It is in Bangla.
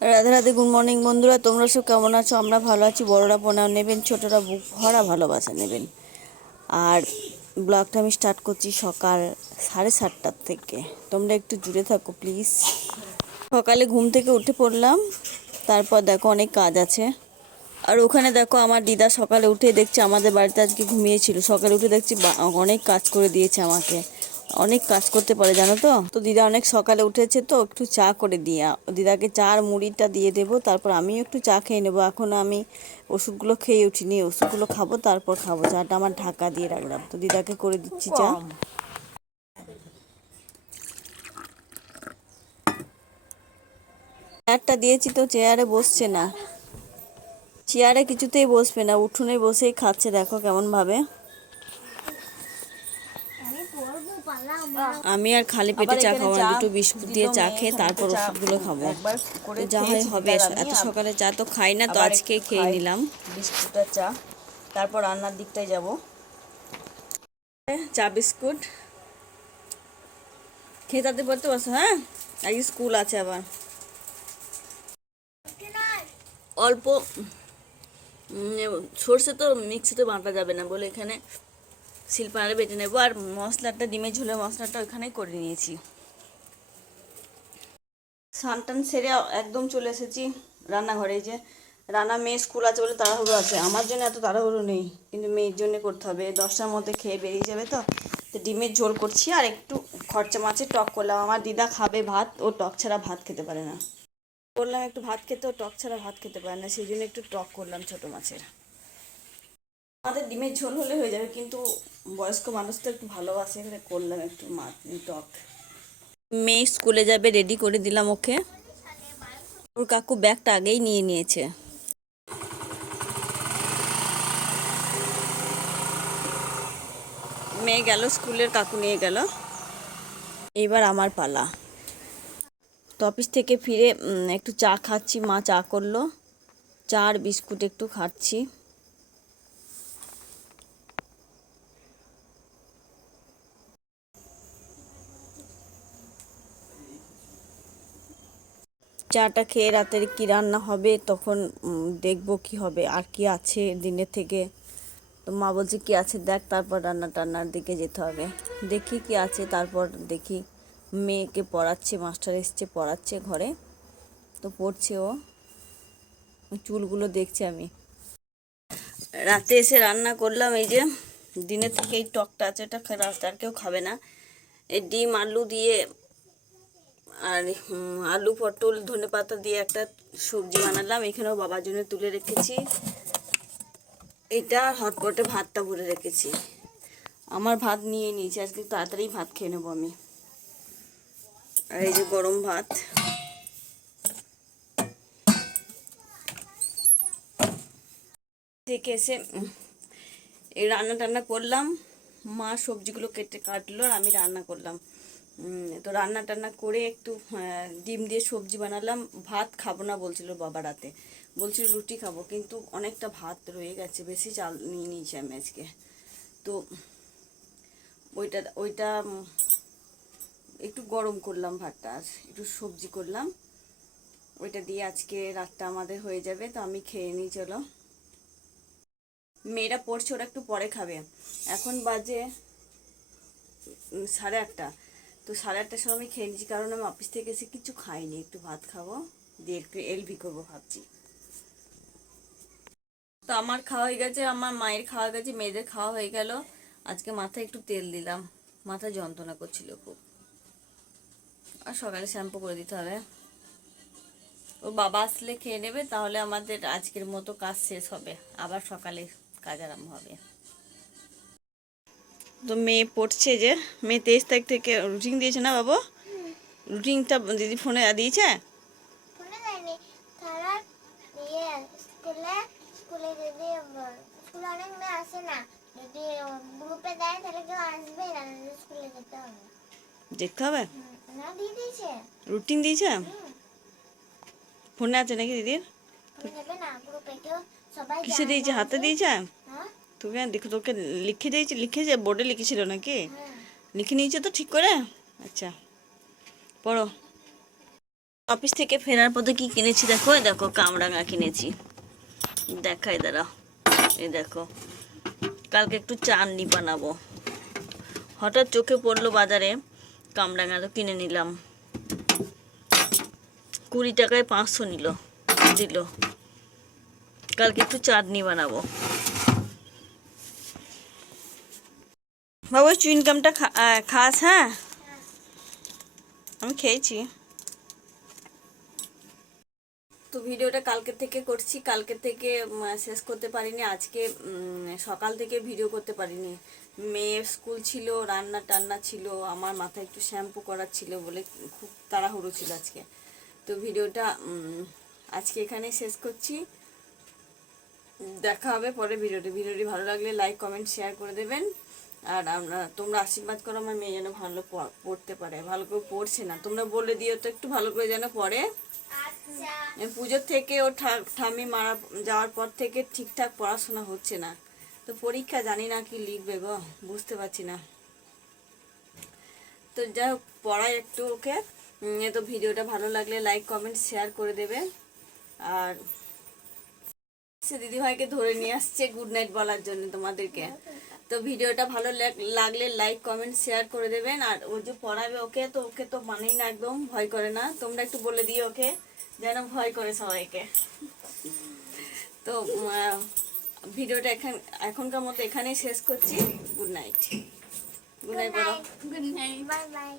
রাধে রাধে, গুড মর্নিং বন্ধুরা। তোমরা সব কেমন আছো? আমরা ভালো আছি। বড়রা প্রণাম নেবেন, ছোটরা বুক ভরা ভালোবাসা নেবেন। আর ব্লগটা আমি স্টার্ট করছি সকাল 7:30টার থেকে। তোমরা একটু জুড়ে থাকো প্লিজ। সকালে ঘুম থেকে উঠে পড়লাম, তারপর দেখো অনেক কাজ আছে। আর ওখানে দেখো আমার দিদা সকালে উঠে দেখছি আমাদের বাড়িতে আজকে ঘুমিয়েছিল, সকালে উঠে দেখছি অনেক কাজ করে দিয়েছে আমাকে। অনেক কাজ করতে পারে জানো তো। তো দিদা অনেক সকালে উঠেছে, তো একটু চা করে দিয়া দিদাকে চা আর মুড়িটা দিয়ে দেবো, তারপর আমিও একটু চা খেয়ে নেবো। এখন আমি ওষুধগুলো খেয়ে উঠিনি, ওষুধগুলো খাবো তারপর খাবো। চাটা আমার ঢাকা দিয়ে রাখলাম, তো দিদাকে করে দিচ্ছি চা। চেয়ারটা দিয়েছি তো চেয়ারে বসছে না, চেয়ারে কিছুতেই বসবে না, উঠোনে বসেই খাচ্ছে। দেখো কেমন ভাবে। আমি আর খালি পেটে চা খাবো না, দুটো বিস্কুট দিয়ে চা খেয়ে তারপর ওষুধগুলো খাবো। তো যা হয় হবে, এত সকালে চা তো খাই না, তো আজকে খেয়ে নিলাম বিস্কুট আর চা। তারপর রান্নার দিকটায় যাব। চা বিস্কুট খেয়ে তাতে পড়তে বসো। হ্যাঁ, আজকে স্কুল আছে আবার। অল্প সর্ষে তো মিক্সিতে বাটা যাবে না বলে এখানে শিলপাড়ে বেটে নেবো। আর মশলাটা, ডিমের ঝোলের মশলাটা ওইখানেই করে নিয়েছি। স্নান সেরে একদম চলে এসেছি রান্নাঘরে। যে রান্না, মেয়ে স্কুল আছে বলে তাড়াহুড়ো আছে, আমার জন্য এত তাড়াহুড়ো নেই, কিন্তু মেয়ের জন্য করতে হবে। 10টার মধ্যে খেয়ে বেরিয়ে যাবে। তো ডিমের ঝোল করছি আর একটু খরচা মাছের টক করলাম। আমার দিদা খাবে ভাত, ও টক ছাড়া ভাত খেতে পারে না। করলাম একটু ভাত খেতে, ও টক ছাড়া ভাত খেতে পারে না, সেই জন্য একটু টক করলাম ছোটো মাছের। আমাদের ডিমের ঝোল হলে হয়ে যাবে, কিন্তু বয়স্ক মানুষ তো একটু ভালোবাসে, এখানে করলাম একটু মাছ টক। মেয়ে স্কুলে যাবে, রেডি করে দিলাম ওকে। ওর কাকু ব্যাগটা আগেই নিয়ে নিয়েছে। মেয়ে গেল স্কুলের, কাকু নিয়ে গেল। এবার আমার পালা। তো অফিস থেকে ফিরে একটু চা খাচ্ছি, মা চা করলো। চা আর বিস্কুট একটু খাচ্ছি। চাটা খেয়ে রাতের কি রান্না হবে তখন দেখবো কি হবে আর কি আছে দিনের থেকে। তো মা বলছে কি আছে দেখ, তারপর রান্না টান্নার দিকে যেতে হবে। দেখি কি আছে, তারপর দেখি। মেয়েকে পড়াচ্ছে, মাস্টার এসছে পড়াচ্ছে ঘরে, তো পড়ছে ও। চুলগুলো দেখছি আমি। রাতে এসে রান্না করলাম, এই যে দিনের থেকে এই টকটা আছে, এটা রাতে আর কেউ খাবে না। এই ডিম আলু দিয়ে আর আলু পটল ধনেপাতা দিয়ে একটা সবজি বানালাম। এখানেও বাবার জন্য তুলে রেখেছি। এটা হটপটে ভাতটা ভরে রেখেছি। আমার ভাত নিয়ে নিয়েছি, আজকে তাড়াতাড়ি ভাত খেয়ে নেবো আমি। আর এই যে গরম ভাত। থেকে এসে এই রান্না টান্না করলাম। মা সবজিগুলো কেটে কাটলো আর আমি রান্না করলাম। তো রান্না টান্না করে একটু ডিম দিয়ে সবজি বানালাম। ভাত খাবো না বলছিল বাবা রাতে, বলছিল রুটি খাবো, কিন্তু অনেকটা ভাত রয়ে গেছে, বেশি চাল নিয়ে নিয়েছি আমি আজকে। তো ওইটা ওইটা একটু গরম করলাম ভাতটা, আর একটু সবজি করলাম, ওইটা দিয়ে আজকে রাতটা আমাদের হয়ে যাবে। তো আমি খেয়ে নিই, চলো। মেয়েরা পড়ছে, ওরা একটু পরে খাবে। এখন বাজে 8:30। তো 8:30টার সময় আমি খেয়ে নিচ্ছি, কারণ আমি অফিস থেকে এসে কিছু খাইনি, একটু ভাত খাবো, দিয়ে একটু এলবি করবো ভাবছি। তো আমার খাওয়া হয়ে গেছে, আমার মায়ের খাওয়া হয়ে গেছে, মেয়েদের খাওয়া হয়ে গেল। আজকে মাথায় একটু তেল দিলাম, মাথা যন্ত্রণা করছিল খুব। আর সকালে শ্যাম্পু করে দিতে হবে। ও বাবা আসলে খেয়ে নেবে, তাহলে আমাদের আজকের মতো কাজ শেষ হবে, আবার সকালে কাজ আরম্ভ হবে। তো মেয়ে পড়ছে, যে মেয়ে 23 তারিখ থেকে রুটিন দিয়েছে না বাবু? রুটিনটা দিদি ফোনে দিয়েছে? দেখতে হবে। রুটিন দিয়েছে ফোনে, আছে নাকি দিদির? কিসে দিয়েছে, হাতে দিয়েছে? তোকে দেখো, তোকে লিখে দিয়েছে, লিখেছে বোর্ডে লিখেছিল নাকি? লিখে নিয়েছে তো ঠিক করে? আচ্ছা, পড়ো। অফিস থেকে ফেরার পথে কি কিনেছি দেখো, এই দেখো কামরাঙা কিনেছি, দেখাই দাঁড়াও, এই দেখো। কালকে একটু চাটনি বানাবো, হঠাৎ চোখে পড়লো বাজারে কামরাঙা, তো কিনে নিলাম। 20 টাকায় 500 দিল। কালকে একটু চাটনি বানাবো। বাবু চুইনকামটা খাস? হ্যাঁ, আমি খেয়েছি। তো ভিডিওটা কালকে থেকে করছি, কালকে থেকে শেষ করতে পারিনি। আজকে সকাল থেকে ভিডিও করতে পারিনি, মেয়ের স্কুল ছিল, রান্না টান্না ছিল, আমার মাথায় একটু শ্যাম্পু করার ছিল বলে খুব তাড়াহুড়ো ছিল আজকে। তো ভিডিওটা আজকে এখানে শেষ করছি। দেখা হবে পরে ভিডিওটি ভালো লাগলে লাইক কমেন্ট শেয়ার করে দেবেন। আর তোমরা আশীর্বাদ করো আমার মেয়ে যেন ভালো পড়তে পারে। ভালো করে পড়ছে না, তোমরা বলে দিও তো একটু ভালো করে যেন পড়ে। পুজোর থেকে ও ঠাম্মি মারা যাওয়ার পর থেকে ঠিকঠাক পড়াশোনা হচ্ছে না। তো পরীক্ষা জানি না কি লিখবে গো, বুঝতে পারছি না। তো যাই হোক, পড়ায় একটু ওকে। তো ভিডিওটা ভালো লাগলে লাইক কমেন্ট শেয়ার করে দেবে। আর সে দিদিভাইকে ধরে নিয়ে আসছে গুড নাইট বলার জন্য তোমাদেরকে। তো ভিডিওটা ভালো লাগলে লাইক কমেন্ট শেয়ার করে দেবেন। আর ও যে পড়াবে ওকে, তো ওকে তো মানেই না, একদম ভয় করে না। তোমরা একটু বলে দিও ওকে যেন ভয় করে সবাইকে। তো ভিডিওটা এখনকার মতো এখানেই শেষ করছি। Good night. গুড নাইট বলো। Good night, bye bye.